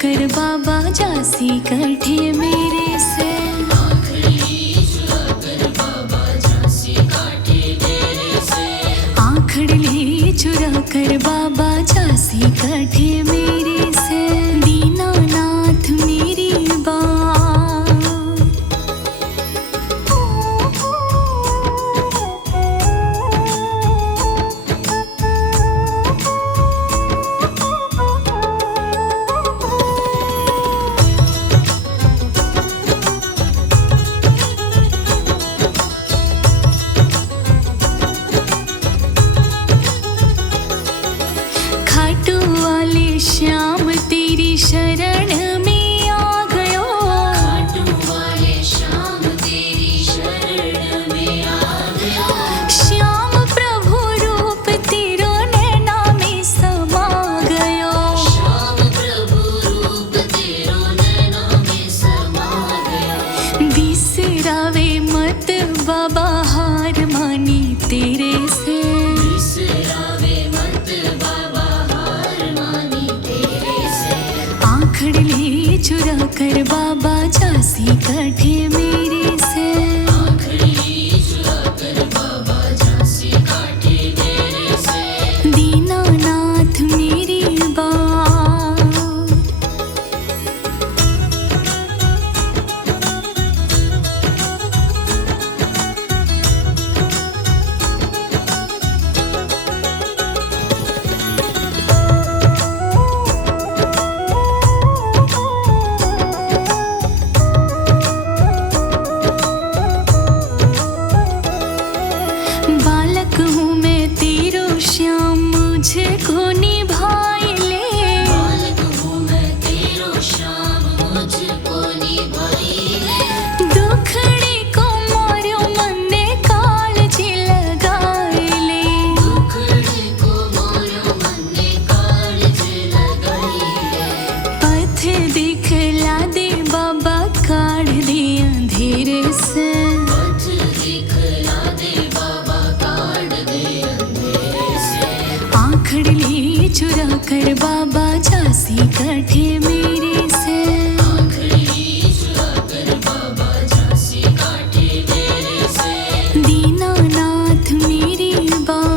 कर बाबा जासी कठे मेरे से आखड़ ले चुरा कर बाबा जासी कठे मेरे से दीनानाथ मेरी बात झांसी काठे मेरे से। आखड़ी चुरा कर बाबा झांसी काटे मेरे से। दीनानाथ मेरी बात, बालक हूँ मैं तेरो श्याम, मुझको निभाए ले। बालक हूँ मैं तेरो श्याम, मुझको निभाई ले। दुखड़ी को मोरो मन्ने कालजी लगाए ले। दुखड़ी को मोरो मन्ने कालजी लगाई ले। पथ दिखला दे बाबा, काढ़ दे अंधेरे से। पथ दिखला दे बाबा, काट दे अंधेरे से। आखड़ ले चुरा कर बाबा झांसी काठे मेरे से। आखड़ी चुरा कर बाबा झांसी काटे मेरे से। दीनानाथ मेरी बात,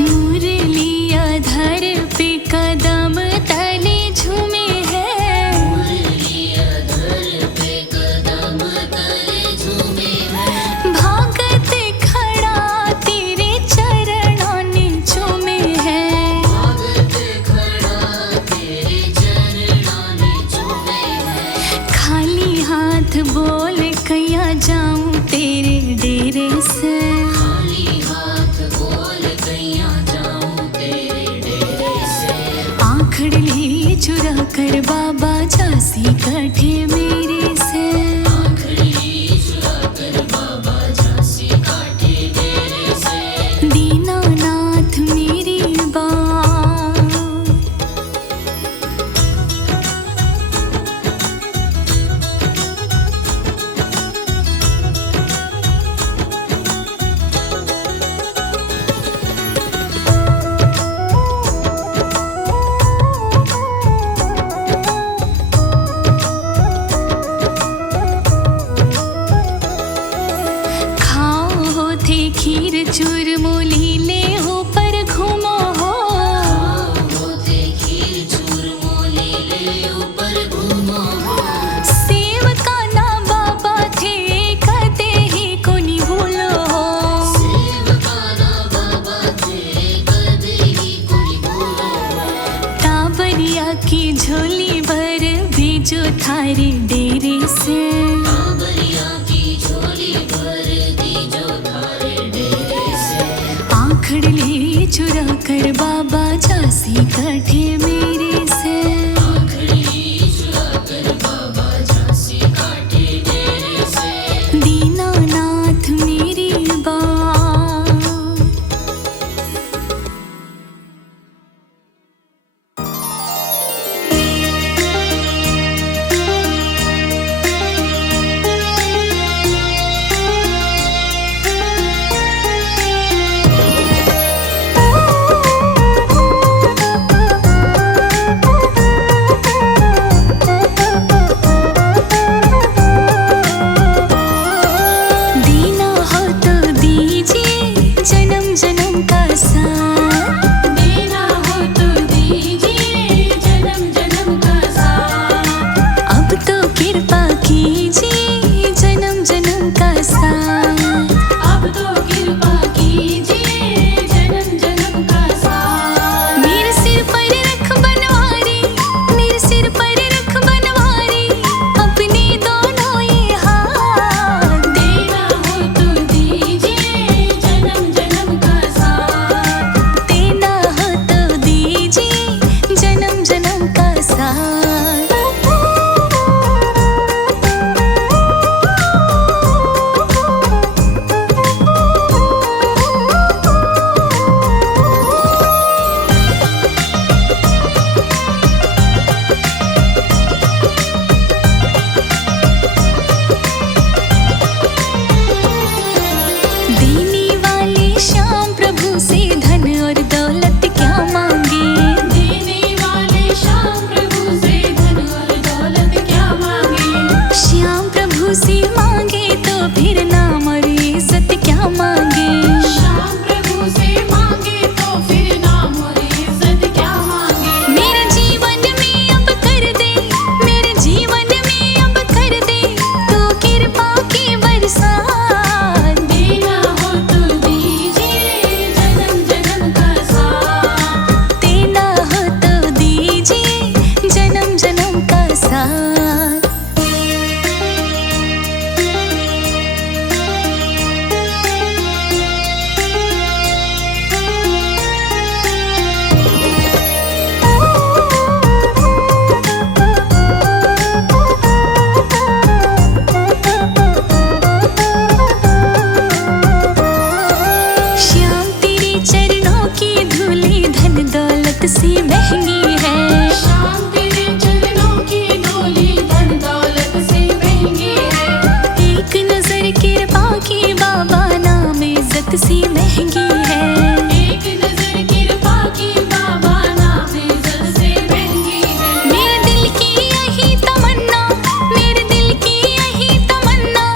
मुरलिया धर पे कदम तले झूमे है। मुरलिया धर पे कदम तले झूमे है। भागत खड़ा तेरे चरणों ने चूमे है। भागत खड़ा तेरे चरणों ने झूमे है। खाली हाथ बोल कया जाऊं तेरे डेरे से। खाली हाथ बोल कहिया जाऊं तेरे डेरे से। आखड़ ले चुरा कर बाबा झांसी काठे मेरे से। आखड़ी चुरा कर बाबा झांसी काटे मेरे से। दीनानाथ मेरी बात, खाओ हो थे खीर चूरमूली ले ऊपर घूमो हो। होते खीर चूरमूली ले ऊपर घूमो हो। सेव का ना बाबा थे कदे ही को नहीं भूलो हो। सेव काना बाबा थे कदे ही कोई भूलो हो। टाबरिया की झोली भर भेजो थारे डेरे से। कांवरिया की झोली भर दीजो थारे डेरे से। आखड़ ले चुरा कर बाबा झांसी काठे मेरे से। आखड़ी चुरा कर बाबा झांसी काटे मेरे से। दीनानाथ मेरी बात, प्रभु से मांगे तो फिर नाम और इज्जत क्या मांगे। श्याम प्रभु से मांगे तो फिर नाम और इज्जत क्या मांगे। मेरे जीवन में अब कर दे, मेरे जीवन में अब कर दे तो कृपा की बरसात। देना हो तो दीजिए जन्म जन्म का साथ। देना हो तो दीजिए जन्म जन्म का साथ। श्याम तेरे चरणों की धूली धन दौलत से महंगी है। श्याम तेरे चरणों की डोली धन दौलत से महंगी है। एक नजर कृपा की बाबा नाम इज्जत से महंगी है। एक नजर कृपा की बाबा नाम इज्जत से महंगी है। मेरे दिल की यही तमन्ना, मेरे दिल की यही तमन्ना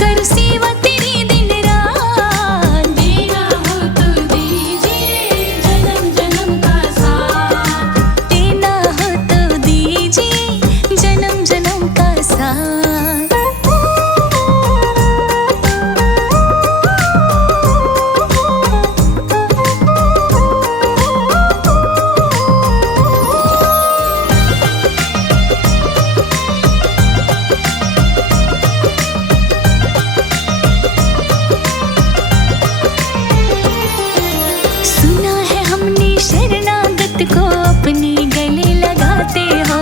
कर सेवा तेरी दिन रात। देना हो तो दीजिए जन्म जन्म का साथ। देना हो तो दीजिए जन्म जन्म का साथ। सुना है हमने शरणागत को अपने गले लगाते हो।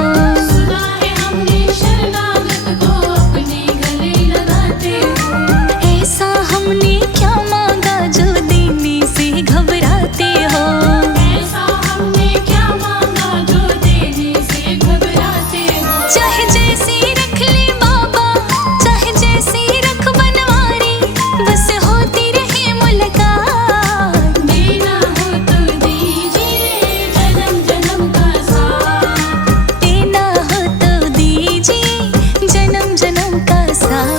सुना है हमने शरणागत को अपने गले लगाते हो। ऐसा हमने क्या मांगा जो देने से घबराते हो। ऐसा हमने क्या मांगा जो देने से घबराते हो। चाहे जैसे रख ले बाबा, चाहे जैसे रख बनवारी, बस होती रहे मुलाकात। देना हो तो दीजिए जन्म जन्म का साथ। देना हो तो दीजिए जन्म जन्म का साथ।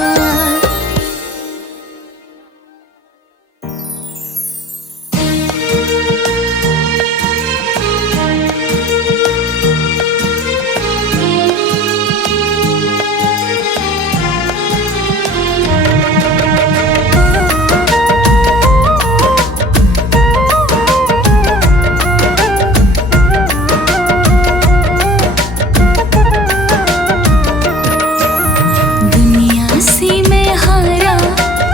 दुनिया से मैं हारा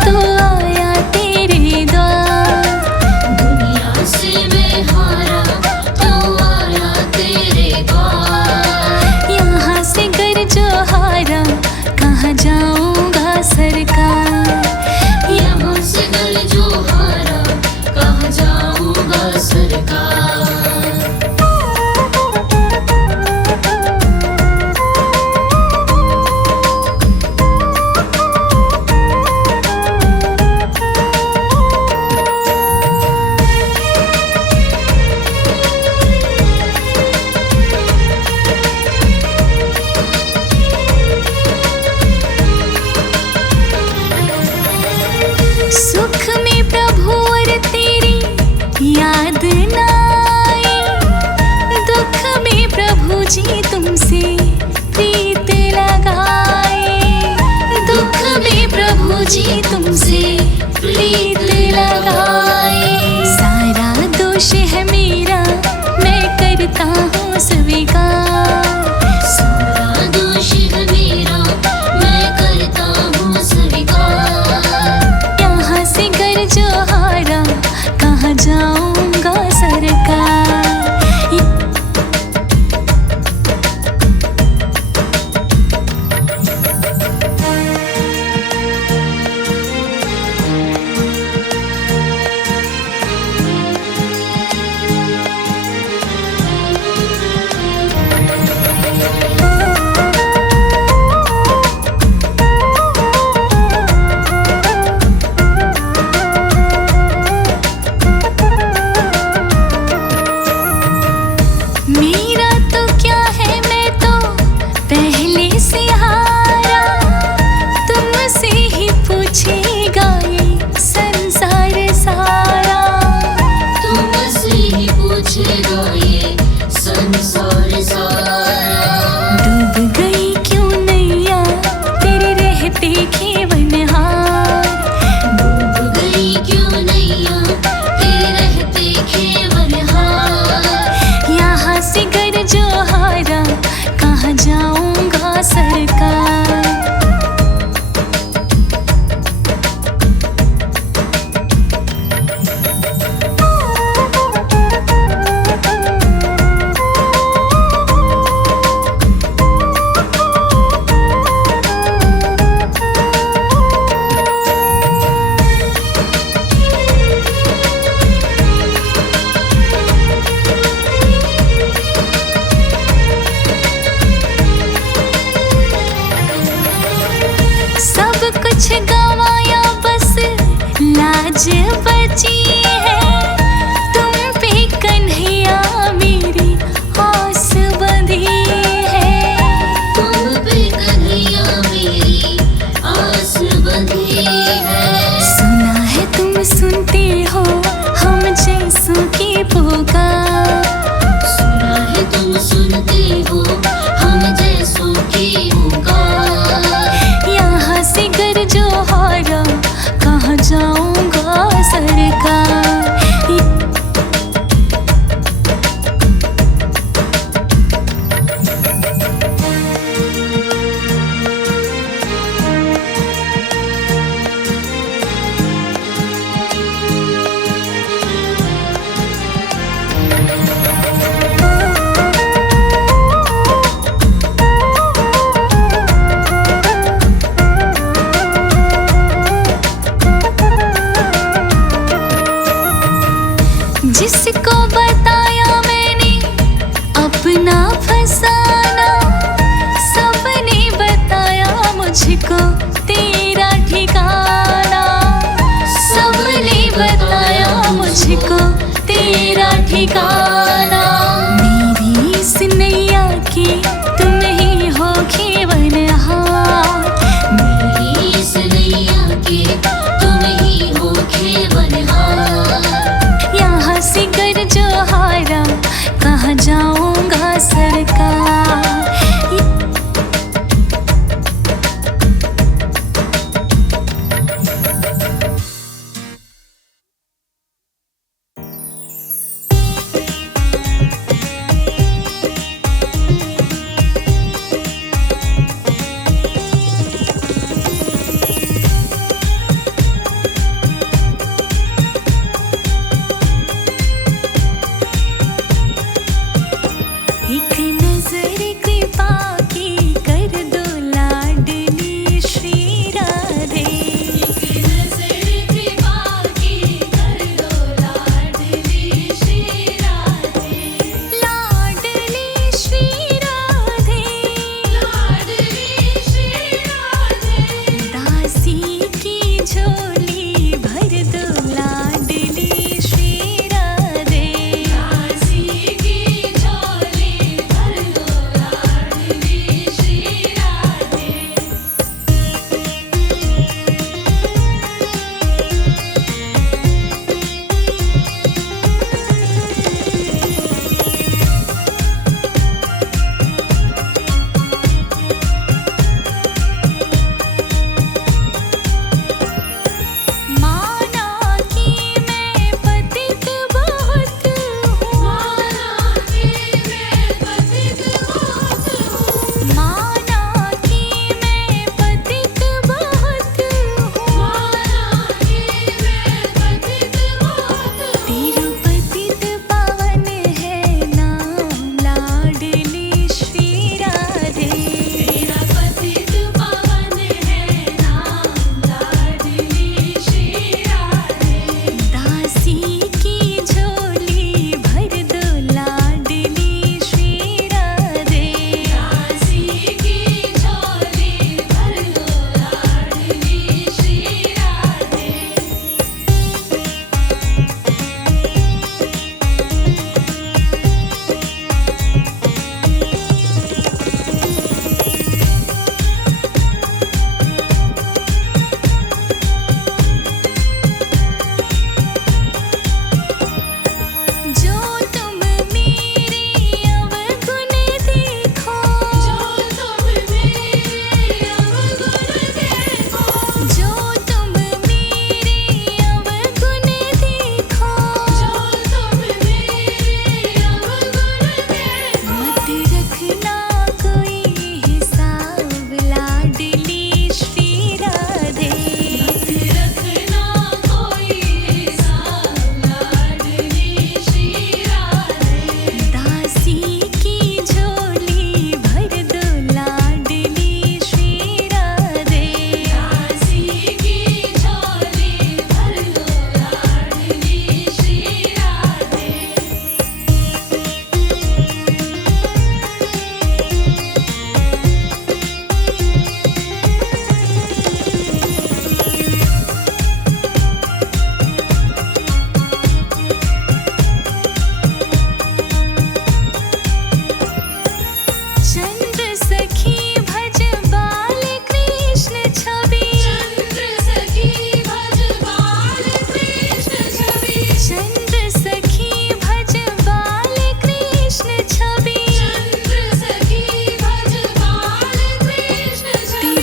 तो आया तेरे द्वार। दुनिया से मैं हारा तो आया तेरे द्वार। यहाँ से घर जो हारा कहाँ जाऊँगा सरकार। यहाँ से घर जो हारा कहाँ जाऊँगा सरकार। सुख में प्रभु और तेरी याद न आई, दुख में प्रभु जी तुमसे प्रीत लगाए। दुख में प्रभु जी तुमसे प्रीत लगाए। सारा दोष है मेरा मैं करता हूँ स्वीकार। सारा दोष है मेरा मैं करता हूँ स्वीकार। यहाँ से घर जो हारा कहाँ जाऊँगा सरकार। सची है, तुम पे कन्हैया मेरी आस बंधी है। तुम पे कन्हैया मेरी आस बंधी है। सुना है तुम सुनते हो हम जैसों की पुकार, सुना है तुम सुनते हो हम जैसों की पुकार। यहाँ से कर जो हारा कहाँ जाऊंगा सरकार।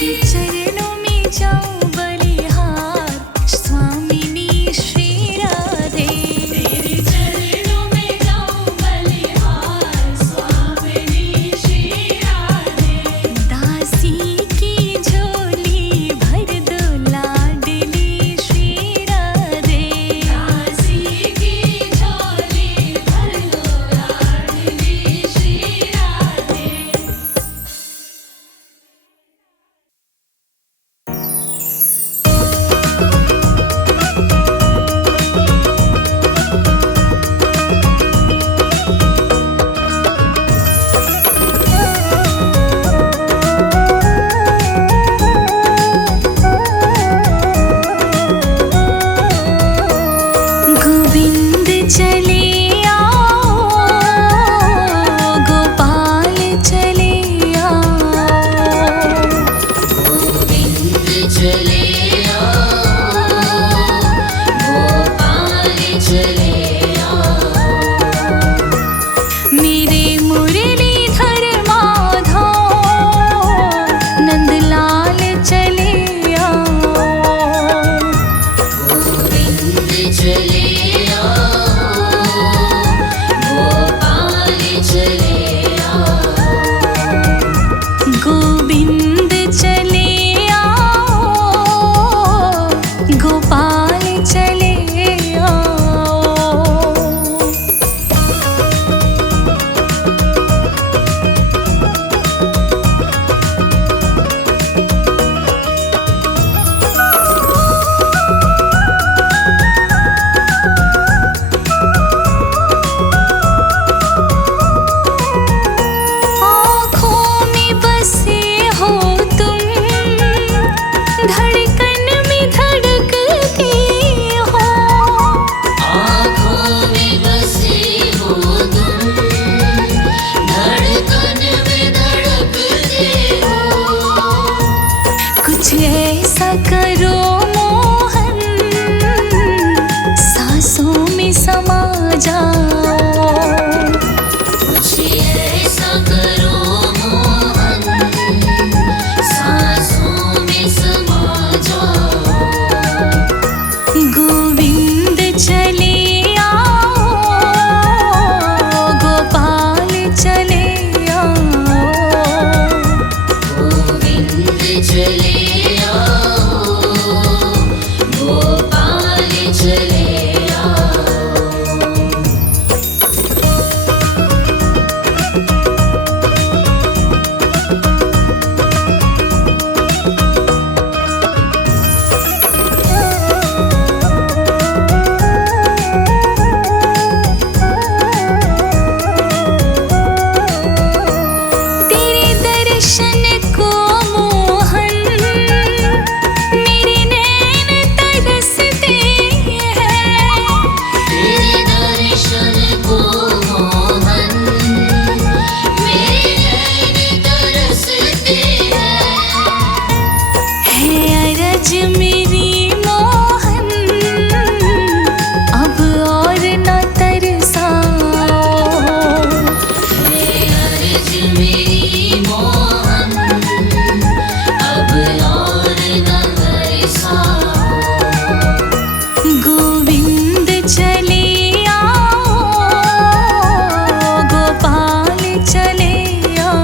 चरणों में जाऊं बलिहार स्वामिनी श्री राधे। तेरे चरणों में जाऊं बलिहार स्वामिनी श्री राधे। दासी की झोली भर दो लाडली श्री राधे। दासी की झोली भर दो लाडली श्री राधे। गोविंद चले आओ गोपाल चले आओ। गोविंद चले आओ गोपाल चले आओ। मेरे मुरलीधर माधो नंदलाल चले आओ। गोविंद चले आओ गोपाल चले आओ। गोविंद चले आओ गोपाल चले आओ। आँखों में बसे हो तुम धड़कन में धड़कते हो। आँखों में बसे हो तुम धड़कन में धड़कते हो। कुछ ऐसा करो मोहन सांसों में समा जाओ। कुछ ऐसा करो मोहन सांसों में समा जाओ। गोविंद चले आओ गोपाल चले आओ। गोविंद चले आओ गोपाल चले आओ। तेरे दर्शन को मोहन मेरे नैन तरसते हैं। तेरे दर्शन को मोहन मेरे नैन तरसते हैं। है अरज मेरी मोहन अब और न तरसाओ। अर्ज मेरी मोहन अब और न तरसाओ। गोविंद चले आओ गोपाल चले आओ।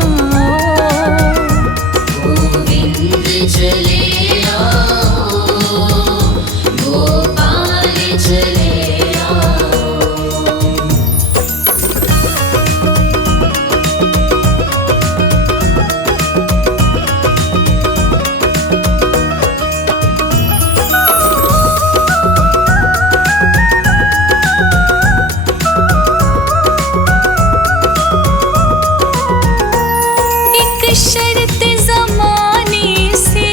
गोविंद चले आओ गोपाल चले आओ। एक शर्त जमाने से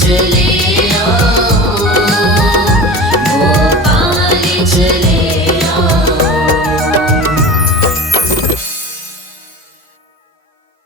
चले आओ, गोपाल चले